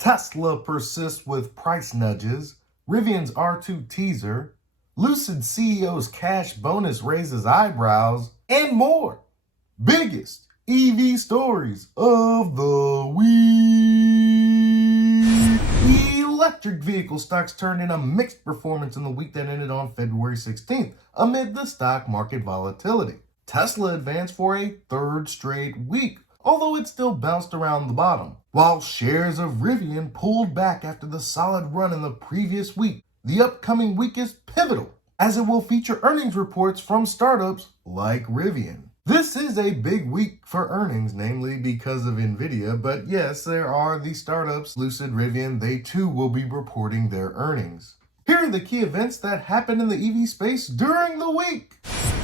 Tesla persists with price nudges, Rivian's R2 teaser, LUCID CEO's cash bonus raises eyebrows, and more. Biggest EV stories of the week. Electric vehicle stocks turned in a mixed performance in the week that ended on February 16th amid the stock market volatility. Tesla advanced for a third straight week, although it still bounced around the bottom, while shares of Rivian pulled back after the solid run in the previous week. The upcoming week is pivotal, as it will feature earnings reports from startups like Rivian. This is a big week for earnings, namely because of Nvidia, but yes, there are the startups, Lucid, Rivian, they too will be reporting their earnings. Here are the key events that happened in the EV space during the week.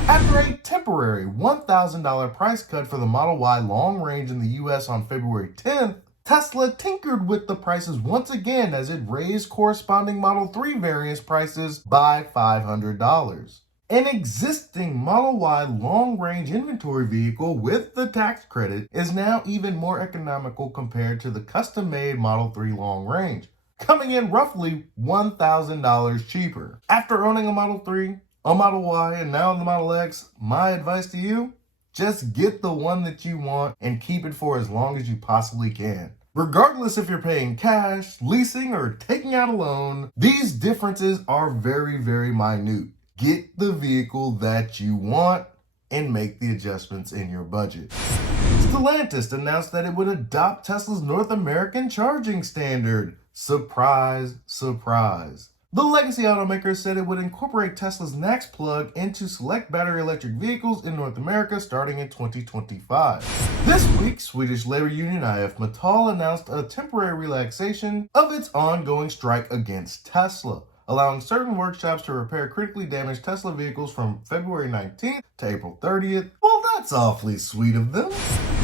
After a temporary $1,000 price cut for the Model Y long range in the US on February 10th, Tesla tinkered with the prices once again as it raised corresponding Model 3 variant prices by $500. An existing Model Y long-range inventory vehicle with the tax credit is now even more economical compared to the custom-made Model 3 long-range, coming in roughly $1,000 cheaper. After owning a Model 3, a Model Y, and now the Model X, my advice to you, just get the one that you want and keep it for as long as you possibly can. Regardless if you're paying cash, leasing, or taking out a loan, these differences are very, very minute. Get the vehicle that you want and make the adjustments in your budget. Stellantis announced that it would adopt Tesla's North American charging standard. Surprise, surprise. The legacy automaker said it would incorporate Tesla's NACS plug into select battery electric vehicles in North America starting in 2025. This week, Swedish labor union IF Metall announced a temporary relaxation of its ongoing strike against Tesla, allowing certain workshops to repair critically damaged Tesla vehicles from February 19th to April 30th. Well, that's awfully sweet of them.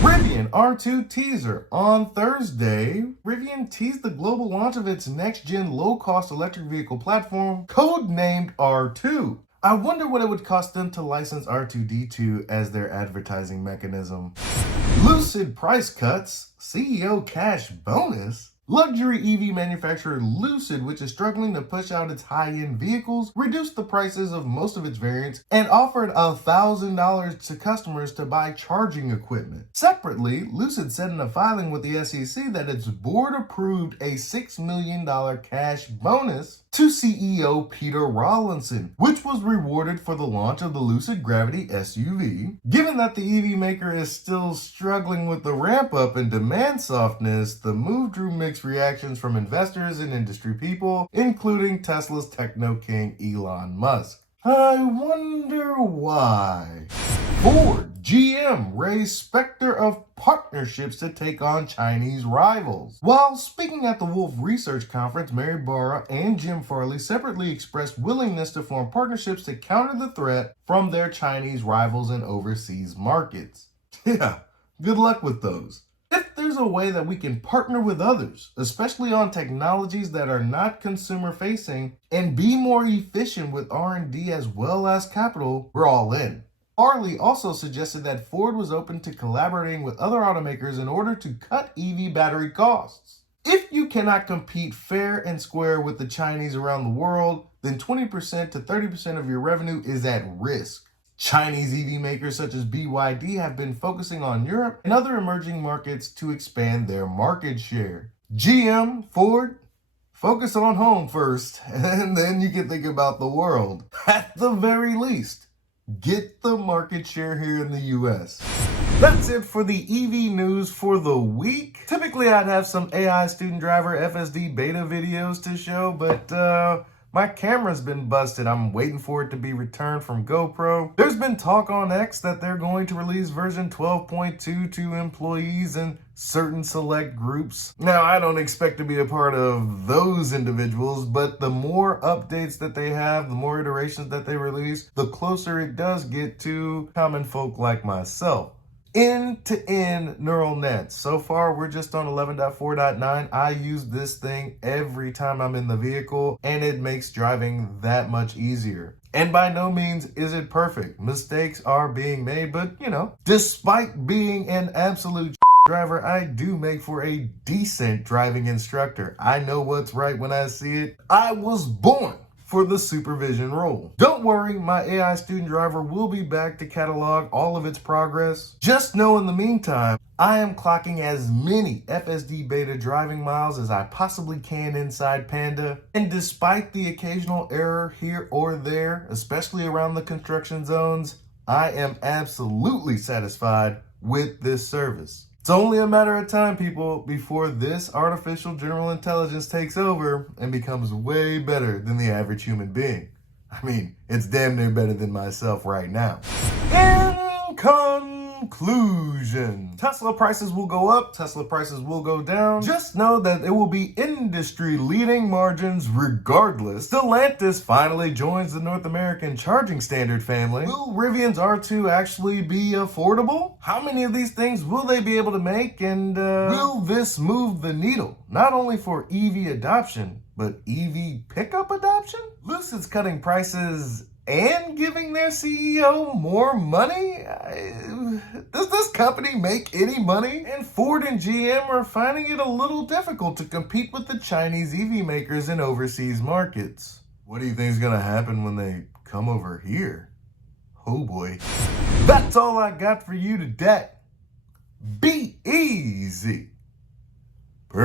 Rivian R2 teaser. On Thursday, Rivian teased the global launch of its next-gen low-cost electric vehicle platform, codenamed R2. I wonder what it would cost them to license R2D2 as their advertising mechanism. Lucid price cuts, CEO cash bonus. Luxury EV manufacturer Lucid, which is struggling to push out its high-end vehicles, reduced the prices of most of its variants and offered $1,000 to customers to buy charging equipment. Separately, Lucid said in a filing with the SEC that its board approved a $6 million cash bonus to CEO Peter Rawlinson, which was rewarded for the launch of the Lucid Gravity SUV. Given that the EV maker is still struggling with the ramp-up and demand softness, the move drew mixed reactions from investors and industry people, including Tesla's techno king Elon Musk. I wonder why. Ford, GM raised specter of partnerships to take on Chinese rivals. While speaking at the Wolf Research Conference, Mary Barra and Jim Farley separately expressed willingness to form partnerships to counter the threat from their Chinese rivals in overseas markets. Yeah, good luck with those. If there's a way that we can partner with others, especially on technologies that are not consumer-facing, and be more efficient with R&D as well as capital, we're all in. Farley also suggested that Ford was open to collaborating with other automakers in order to cut EV battery costs. If you cannot compete fair and square with the Chinese around the world, then 20% to 30% of your revenue is at risk. Chinese EV makers such as BYD have been focusing on Europe and other emerging markets to expand their market share. GM, Ford, focus on home first, and then you can think about the world. At the very least, get the market share here in the US. That's it for the EV news for the week. Typically, I'd have some AI student driver FSD beta videos to show, but my camera's been busted. I'm waiting for it to be returned from GoPro. There's been talk on X that they're going to release version 12.2 to employees and certain select groups. Now, I don't expect to be a part of those individuals, but the more updates that they have, the more iterations that they release, the closer it does get to common folk like myself. End-to-end neural nets. So far, we're just on 11.4.9. I use this thing every time I'm in the vehicle, and it makes driving that much easier. And by no means is it perfect. Mistakes are being made, but despite being an absolute driver, I do make for a decent driving instructor. I know what's right when I see it. I was born for the supervision role. Don't worry, my AI student driver will be back to catalog all of its progress. Just know in the meantime, I am clocking as many FSD beta driving miles as I possibly can inside Panda. And despite the occasional error here or there, especially around the construction zones, I am absolutely satisfied with this service. It's only a matter of time, people, before this artificial general intelligence takes over and becomes way better than the average human being. I mean, it's damn near better than myself right now. In conclusion, Tesla prices will go up, Tesla prices will go down. Just know that it will be industry-leading margins regardless. Stellantis finally joins the North American charging standard family. Will Rivian's R2 actually be affordable? How many of these things will they be able to make? And will this move the needle, not only for EV adoption, but EV pickup adoption? Lucid's cutting prices and giving their CEO more money? Does this company make any money? And Ford and GM are finding it a little difficult to compete with the Chinese EV makers in overseas markets. What do you think is going to happen when they come over here? Oh boy. That's all I got for you today. Be easy. Peace.